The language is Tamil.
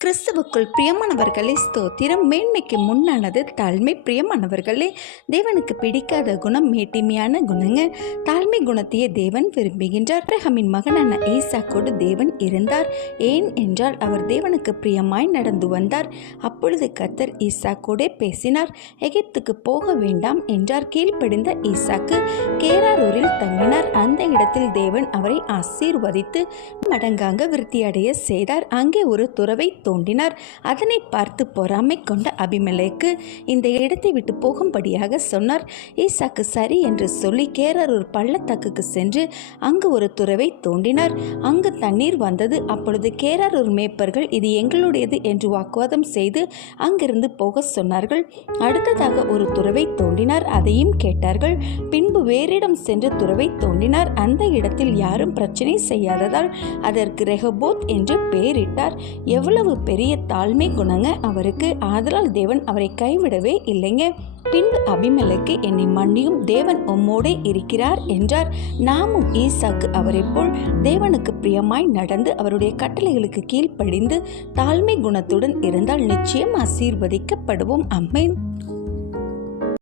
கிறிஸ்துவுக்குள் பிரியமானவர்களே, ஸ்தோத்திரம். மேன்மைக்கு முன்னானது தாழ்மை. பிரியமானவர்களே, தேவனுக்கு பிடிக்காத குணம் மேட்டிமையான குணங்க. தாழ்மை குணத்தையே தேவன் விரும்புகின்றார். ஆபிரகாமின் மகனான ஈசாக்கோடு தேவன் இருந்தார். ஏன் என்றால் அவர் தேவனுக்கு பிரியமாய் நடந்து வந்தார். அப்பொழுது கர்த்தர் ஈசாக்கோடே பேசினார். எகிப்துக்கு போக வேண்டாம் என்றார். கீழ்ப்படிந்த ஈசாக்கு கேராரூரில் தங்கினார். அந்த இடத்தில் தேவன் அவரை ஆசீர்வதித்து மடங்காங்க விருத்தியடைய செய்தார். அங்கே ஒரு துறவை தோண்டினார். அதனை பார்த்து பொறாமை கொண்ட அபிமெலேக்கு இந்த இடத்தை விட்டு போகும்படியாக சொன்னார். ஈசாக்கு சரி என்று சொல்லி கேராரூர் பள்ளத்தாக்குக்கு சென்று அங்கு ஒரு துறவை தோண்டினார். அங்கு தண்ணீர் வந்தது. அப்பொழுது கேராரூர் மேய்ப்பர்கள் இது எங்களுடையது என்று வாக்குவாதம் செய்து அங்கிருந்து போக சொன்னார்கள். அடுத்ததாக ஒரு துறவை தோண்டினார். அதையும் கேட்டார்கள். பின்பு வேறிடம் சென்று துறவை தோண்டினார். அந்த இடத்தில் யாரும் பிரச்சனை செய்யாததால் அதற்கு ரெகோபோத் என்று பெயரிட்டார். எவ்வளவு பெரிய தாழ்மை குணங்க அவருக்கு! ஆதலால் தேவன் அவரை கைவிடவே இல்லைங்க. பின்பு அபிமெலேக்கு என்னை மன்னியும், தேவன் உம்மோடே இருக்கிறார் என்றார். நாமும் ஈசாக்கு அவரை போல் தேவனுக்கு பிரியமாய் நடந்து அவருடைய கட்டளைகளுக்கு கீழ்ப்படிந்து தாழ்மை குணத்துடன் இருந்தால் நிச்சயம் ஆசீர்வதிக்கப்படுவோம். ஆமென்.